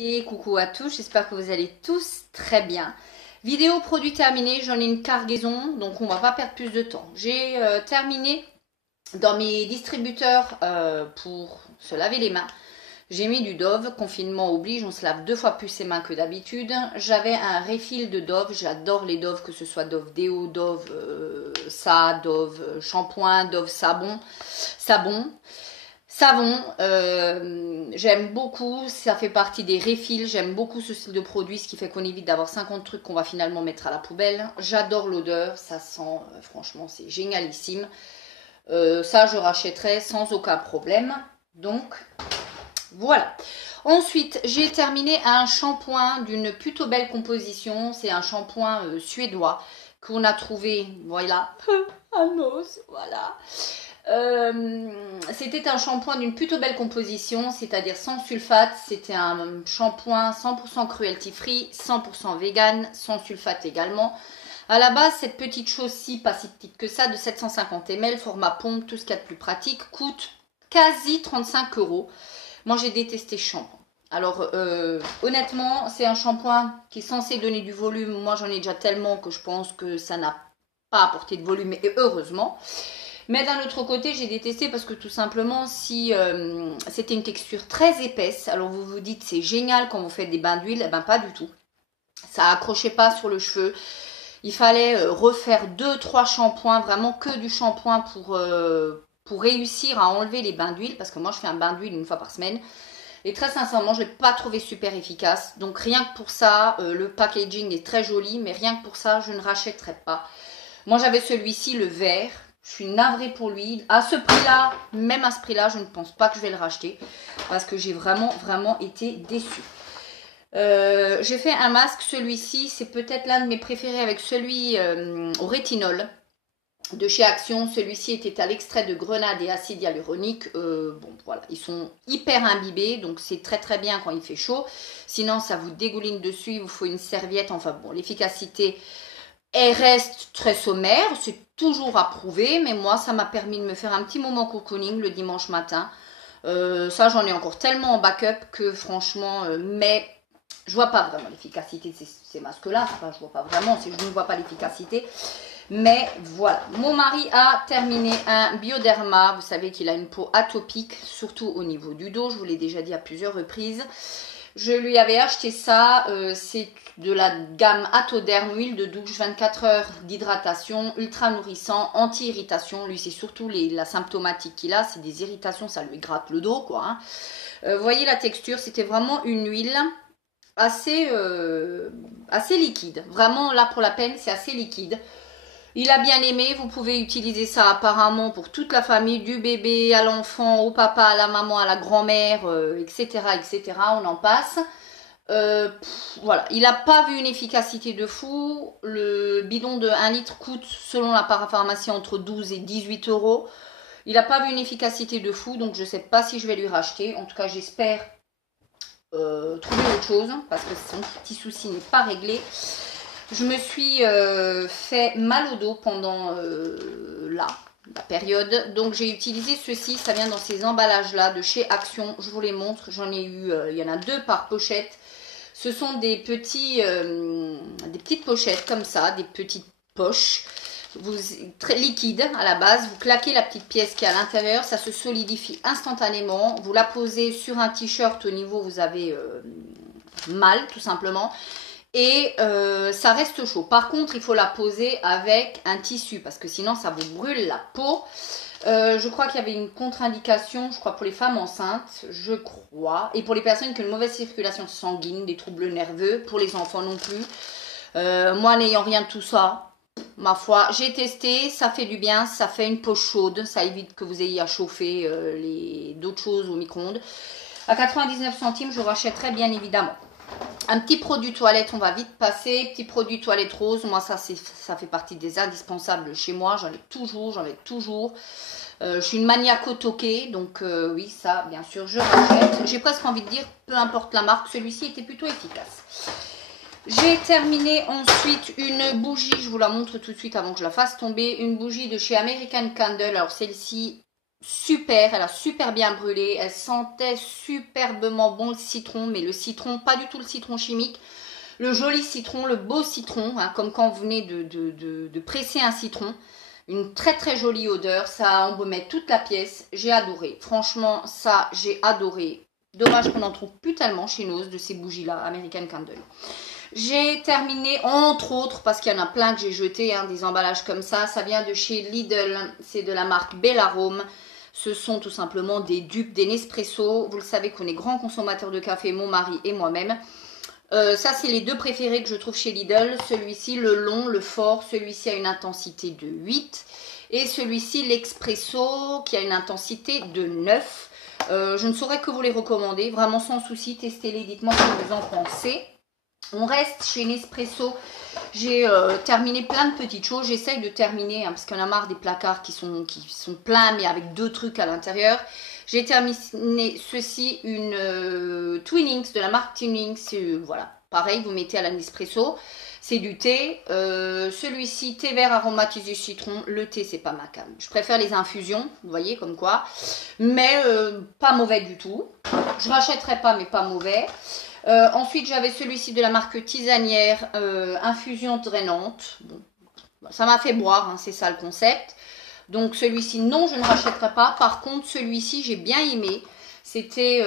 Et coucou à tous, j'espère que vous allez tous très bien. Vidéo produit terminée, j'en ai une cargaison, donc on va pas perdre plus de temps. J'ai terminé dans mes distributeurs pour se laver les mains. J'ai mis du Dove, confinement oblige, on se lave 2 fois plus ses mains que d'habitude. J'avais un refill de Dove, j'adore les Dove, que ce soit Dove déo, Dove Dove shampoing, Dove savon, j'aime beaucoup, ça fait partie des refills, j'aime beaucoup ce style de produit, ce qui fait qu'on évite d'avoir 50 trucs qu'on va finalement mettre à la poubelle. J'adore l'odeur, ça sent, franchement c'est génialissime. Ça je rachèterai sans aucun problème, donc voilà. Ensuite j'ai terminé un shampoing d'une plutôt belle composition, c'est un shampoing suédois qu'on a trouvé, voilà, à Mos, voilà. C'était un shampoing d'une plutôt belle composition, c'est-à-dire sans sulfate. C'était un shampoing 100% cruelty free, 100% vegan, sans sulfate également. À la base, cette petite chose-ci, pas si petite que ça, de 750 ml, format pompe, tout ce qu'il y a de plus pratique, coûte quasi 35 euros. Moi, j'ai détesté ce shampoing. Alors, honnêtement, c'est un shampoing qui est censé donner du volume. Moi, j'en ai déjà tellement que je pense que ça n'a pas apporté de volume, et heureusement. Mais d'un autre côté, j'ai détesté parce que tout simplement, si c'était une texture très épaisse, alors vous vous dites c'est génial quand vous faites des bains d'huile, eh ben pas du tout. Ça accrochait pas sur le cheveu. Il fallait refaire 2-3 shampoings, vraiment que du shampoing pour réussir à enlever les bains d'huile, parce que moi je fais un bain d'huile 1 fois par semaine. Et très sincèrement, je ne l'ai pas trouvé super efficace. Donc rien que pour ça, le packaging est très joli, mais rien que pour ça, je ne rachèterai pas. Moi j'avais celui-ci, le vert. Je suis navrée pour lui. À ce prix-là, même à ce prix-là, je ne pense pas que je vais le racheter. Parce que j'ai vraiment été déçue. J'ai fait un masque. Celui-ci, c'est peut-être l'un de mes préférés avec celui au rétinol de chez Action. Celui-ci était à l'extrait de grenade et acide hyaluronique. Bon, voilà, ils sont hyper imbibés. Donc, c'est très bien quand il fait chaud. Sinon, ça vous dégouline dessus. Il vous faut une serviette. Enfin, bon, l'efficacité... Elle reste très sommaire, c'est toujours approuvé, mais moi ça m'a permis de me faire un petit moment cocooning le dimanche matin. Ça j'en ai encore tellement en backup que franchement, mais je vois pas vraiment l'efficacité de ces masques-là. Enfin, je vois pas vraiment, je ne vois pas l'efficacité. Mais voilà, mon mari a terminé un Bioderma. Vous savez qu'il a une peau atopique, surtout au niveau du dos. Je vous l'ai déjà dit à plusieurs reprises. Je lui avais acheté ça, c'est de la gamme Atoderm, huile de douche, 24 heures d'hydratation, ultra nourrissant, anti-irritation. Lui, c'est surtout la symptomatique qu'il a, c'est des irritations, ça lui gratte le dos, quoi. Hein. Voyez la texture, c'était vraiment une huile assez liquide. Vraiment, là, pour la peine, c'est assez liquide. Il a bien aimé, vous pouvez utiliser ça apparemment pour toute la famille, du bébé à l'enfant, au papa, à la maman, à la grand-mère, etc. On en passe. Voilà, il n'a pas vu une efficacité de fou. Le bidon de 1 litre coûte, selon la parapharmacie, entre 12 et 18 euros. Il n'a pas vu une efficacité de fou, donc je ne sais pas si je vais lui racheter. En tout cas, j'espère trouver autre chose, parce que son petit souci n'est pas réglé. Je me suis fait mal au dos pendant la période. Donc j'ai utilisé ceci. Ça vient dans ces emballages là de chez Action. Je vous les montre. J'en ai eu, il y en a 2 par pochette. Ce sont des petites pochettes comme ça, des petites poches. Très liquide à la base. Vous claquez la petite pièce qui est à l'intérieur. Ça se solidifie instantanément. Vous la posez sur un t-shirt au niveau où vous avez mal tout simplement. Et ça reste chaud. Par contre, il faut la poser avec un tissu parce que sinon, ça vous brûle la peau. Je crois qu'il y avait une contre-indication, je crois, pour les femmes enceintes, je crois. Et pour les personnes qui ont une mauvaise circulation sanguine, des troubles nerveux, pour les enfants non plus. Moi, n'ayant rien de tout ça, ma foi, j'ai testé, ça fait du bien, ça fait une peau chaude, ça évite que vous ayez à chauffer d'autres choses au micro-ondes. À 99 centimes, je rachèterai bien évidemment. Un petit produit toilette, on va vite passer. Petit produit toilette rose, moi ça fait partie des indispensables chez moi. J'en ai toujours. Je suis une maniaque au toqué, donc oui, ça bien sûr je rachète. J'ai presque envie de dire, peu importe la marque, celui-ci était plutôt efficace. J'ai terminé ensuite une bougie, je vous la montre tout de suite avant que je la fasse tomber. Une bougie de chez American Candle, alors celle-ci, super, elle a super bien brûlé, elle sentait superbement bon le citron, mais le citron, pas du tout le citron chimique, le joli citron, le beau citron, hein, comme quand vous venez de presser un citron. Une très très jolie odeur, ça embaumait toute la pièce, j'ai adoré. Franchement, ça, j'ai adoré. Dommage qu'on n'en trouve plus tellement chez Nose de ces bougies-là, American Candle. J'ai terminé, entre autres, parce qu'il y en a plein que j'ai jeté, hein, des emballages comme ça. Ça vient de chez Lidl, c'est de la marque Bellarome. Ce sont tout simplement des dupes des Nespresso. Vous le savez qu'on est grands consommateurs de café, mon mari et moi-même. Ça, c'est les deux préférés que je trouve chez Lidl. Celui-ci, le long, le fort. Celui-ci a une intensité de 8. Et celui-ci, l'Expresso, qui a une intensité de 9. Je ne saurais que vous les recommander. Vraiment sans souci, testez-les. Dites-moi ce que vous en pensez. On reste chez Nespresso. J'ai terminé plein de petites choses. J'essaye de terminer, hein, parce qu'il y en a marre des placards qui sont pleins, mais avec deux trucs à l'intérieur. J'ai terminé ceci, une Twinings, de la marque Twinings. Voilà, pareil, vous mettez à la Nespresso. C'est du thé. Celui-ci, thé vert aromatisé citron. Le thé, c'est pas ma came. Je préfère les infusions, vous voyez, comme quoi. Mais pas mauvais du tout. Je rachèterai pas, mais pas mauvais. Ensuite, j'avais celui-ci de la marque Tisanière, infusion drainante. Bon, ça m'a fait boire, hein, c'est ça le concept. Donc celui-ci, non, je ne rachèterai pas. Par contre, celui-ci, j'ai bien aimé. C'était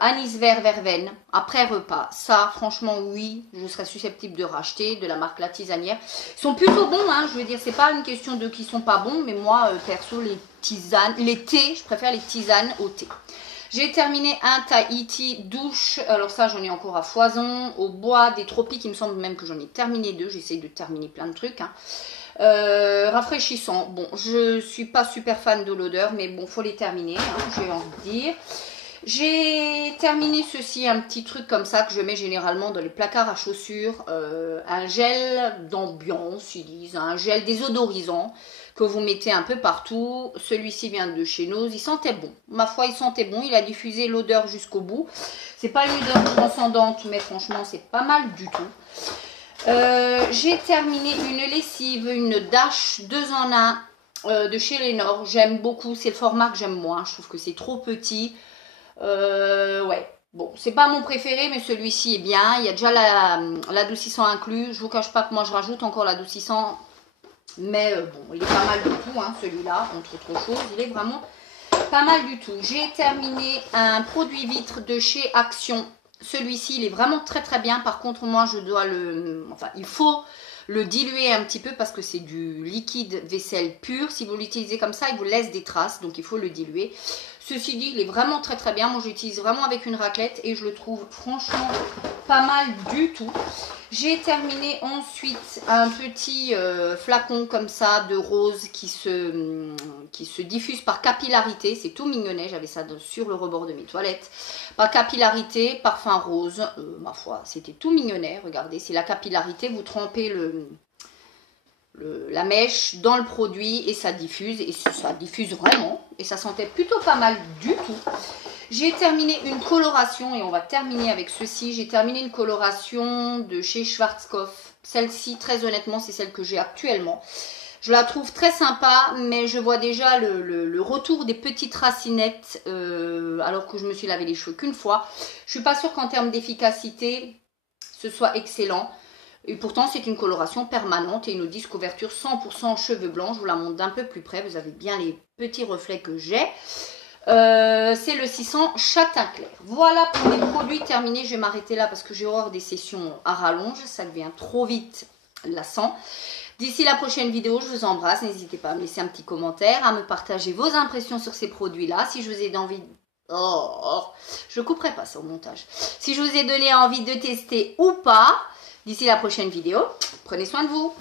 anis vert verveine, après repas. Ça, franchement, oui, je serais susceptible de racheter, de la marque La Tisanière. Ils sont plutôt bons, hein, je veux dire, c'est pas une question de qu'ils sont pas bons, mais moi, perso, les tisanes, les thés, je préfère les tisanes au thé. J'ai terminé un Tahiti douche, alors ça j'en ai encore à foison, au bois des tropiques, il me semble même que j'en ai terminé deux, j'essaye de terminer plein de trucs. Hein. Rafraîchissant, bon je suis pas super fan de l'odeur, mais bon faut les terminer, hein, j'ai envie de dire. J'ai terminé ceci, un petit truc comme ça que je mets généralement dans les placards à chaussures, un gel d'ambiance, ils disent, un gel désodorisant que vous mettez un peu partout. Celui-ci vient de chez Nose, il sentait bon. Ma foi, il sentait bon, il a diffusé l'odeur jusqu'au bout. C'est pas une odeur transcendante, mais franchement, c'est pas mal du tout. J'ai terminé une lessive, une Dash 2 en 1 de chez Lenor. J'aime beaucoup, c'est le format que j'aime moins. Je trouve que c'est trop petit. Ouais. Bon, c'est pas mon préféré, mais celui-ci est bien. Il y a déjà l'adoucissant inclus. Je vous cache pas que moi, je rajoute encore l'adoucissant. Mais bon, il est pas mal du tout, hein, celui-là, entre autres choses. Il est vraiment pas mal du tout. J'ai terminé un produit vitre de chez Action. Celui-ci, il est vraiment très très bien. Par contre, moi, je dois enfin, il faut le diluer un petit peu parce que c'est du liquide vaisselle pur. Si vous l'utilisez comme ça, il vous laisse des traces, donc il faut le diluer. Ceci dit, il est vraiment très très bien. Moi, j'utilise vraiment avec une raclette et je le trouve franchement pas mal du tout. J'ai terminé ensuite un petit flacon comme ça de rose qui se diffuse par capillarité. C'est tout mignonnet, j'avais ça sur le rebord de mes toilettes. Par capillarité, parfum rose, ma foi, c'était tout mignonnet. Regardez, c'est la capillarité, vous trempez la mèche dans le produit et ça diffuse vraiment et ça sentait plutôt pas mal du tout. J'ai terminé une coloration et on va terminer avec ceci. J'ai terminé une coloration de chez Schwarzkopf. Celle-ci, très honnêtement, c'est celle que j'ai actuellement. Je la trouve très sympa, mais je vois déjà le retour des petites racinettes alors que je me suis lavé les cheveux qu'une fois. Je suis pas sûre qu'en termes d'efficacité, ce soit excellent. Et pourtant, c'est une coloration permanente et une disque couverture 100% cheveux blancs. Je vous la montre d'un peu plus près. Vous avez bien les petits reflets que j'ai. C'est le 600 châtain clair. Voilà pour les produits terminés. Je vais m'arrêter là parce que j'ai horreur des sessions à rallonge. Ça devient trop vite lassant. D'ici la prochaine vidéo, je vous embrasse. N'hésitez pas à me laisser un petit commentaire, à me partager vos impressions sur ces produits-là. Si je vous ai envie... je ne couperai pas ça au montage. Si je vous ai donné envie de tester ou pas... D'ici la prochaine vidéo, prenez soin de vous.